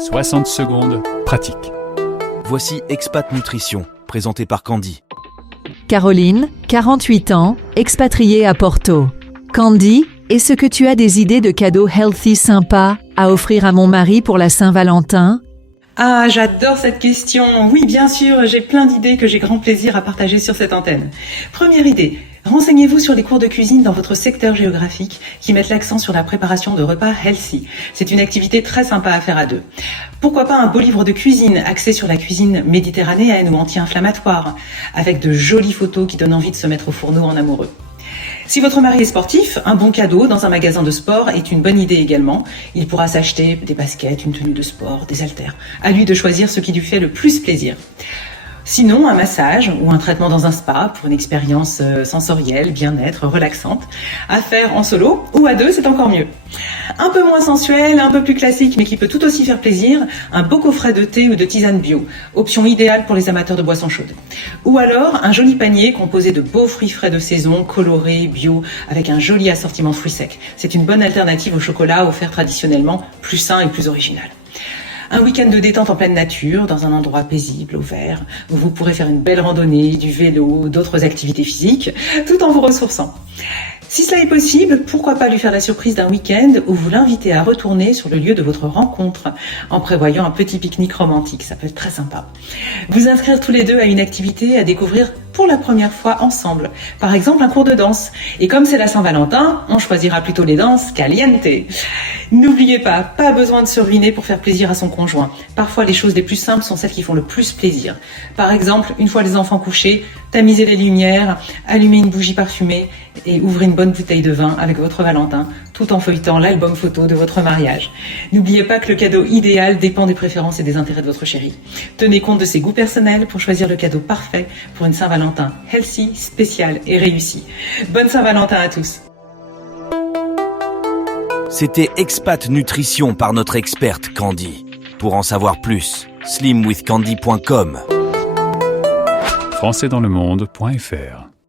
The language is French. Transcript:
60 secondes, pratique. Voici Expat Nutrition, présenté par Candy. Caroline, 48 ans, expatriée à Porto. Candy, est-ce que tu as des idées de cadeaux healthy sympas à offrir à mon mari pour la Saint-Valentin ? Ah, j'adore cette question. Oui, bien sûr, j'ai plein d'idées que j'ai grand plaisir à partager sur cette antenne. Première idée, renseignez-vous sur les cours de cuisine dans votre secteur géographique qui mettent l'accent sur la préparation de repas healthy. C'est une activité très sympa à faire à deux. Pourquoi pas un beau livre de cuisine axé sur la cuisine méditerranéenne ou anti-inflammatoire, avec de jolies photos qui donnent envie de se mettre au fourneau en amoureux. Si votre mari est sportif, un bon cadeau dans un magasin de sport est une bonne idée également. Il pourra s'acheter des baskets, une tenue de sport, des haltères. À lui de choisir ce qui lui fait le plus plaisir. Sinon, un massage ou un traitement dans un spa pour une expérience sensorielle, bien-être, relaxante, à faire en solo ou à deux, c'est encore mieux. Un peu moins sensuel, un peu plus classique, mais qui peut tout aussi faire plaisir, un beau coffret de thé ou de tisane bio, option idéale pour les amateurs de boissons chaudes. Ou alors, un joli panier composé de beaux fruits frais de saison, colorés, bio, avec un joli assortiment de fruits secs. C'est une bonne alternative au chocolat offert traditionnellement, plus sain et plus original. Un week-end de détente en pleine nature, dans un endroit paisible, au vert, où vous pourrez faire une belle randonnée, du vélo, d'autres activités physiques, tout en vous ressourçant. Si cela est possible, pourquoi pas lui faire la surprise d'un week-end où vous l'invitez à retourner sur le lieu de votre rencontre, en prévoyant un petit pique-nique romantique, ça peut être très sympa. Vous inscrire tous les deux à une activité à découvrir pour la première fois ensemble. Par exemple, un cours de danse. Et comme c'est la Saint-Valentin, on choisira plutôt les danses caliente. N'oubliez pas besoin de se ruiner pour faire plaisir à son conjoint. Parfois, les choses les plus simples sont celles qui font le plus plaisir. Par exemple, une fois les enfants couchés, tamisez les lumières, allumez une bougie parfumée et ouvrez une bonne bouteille de vin avec votre Valentin, tout en feuilletant l'album photo de votre mariage. N'oubliez pas que le cadeau idéal dépend des préférences et des intérêts de votre chéri. Tenez compte de ses goûts personnels pour choisir le cadeau parfait pour une Saint-Valentin healthy, spéciale et réussie. Bonne Saint-Valentin à tous. C'était Expat Nutrition par notre experte Candy. Pour en savoir plus, slimwithcandy.com. Françaisdanslemonde.fr